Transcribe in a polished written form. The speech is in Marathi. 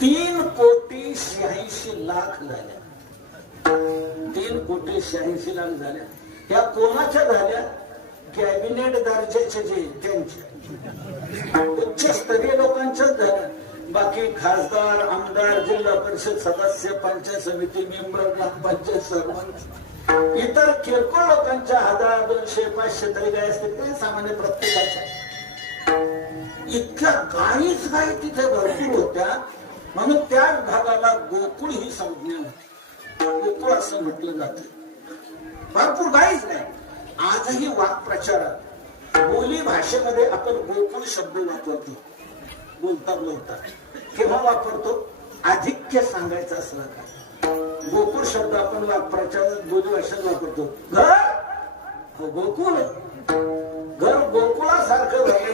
3,86,00,000 झाल्या. 3,86,00,000 झाल्या. या कोणाच्या झाल्या? कॅबिनेट दर्जाचे जे त्यांच्या उच्चस्तरीय लोकांच्याच झाल्या. बाकी खासदार, आमदार, जिल्हा परिषद सदस्य, पंचायत समिती मेंबर, ग्रामपंचायत सरपंच, इतर किरकोळ लोकांच्या 1000, 200, 500 तरी काय असते ते सामान्य प्रत्येकाच्या. इतक्या गायीच गायी तिथे भरपूर होत्या, म्हणून त्या भागाला गोकुळ ही संज्ञा होती. गोकुळ असं म्हटलं जातं. भरपूर गायीच नाही. आजही वाक्प्रचारात बोली भाषेमध्ये आपण गोकुळ शब्द वापरतो. बोलता बोलता केव्हा वापरतो? आधिक्य सांगायचं असलं का गोकुळ शब्द आपण वाक्प्रचारात बोली भाषेत वापरतो. घर गोकुळ, घर गोकुळासारखं झालं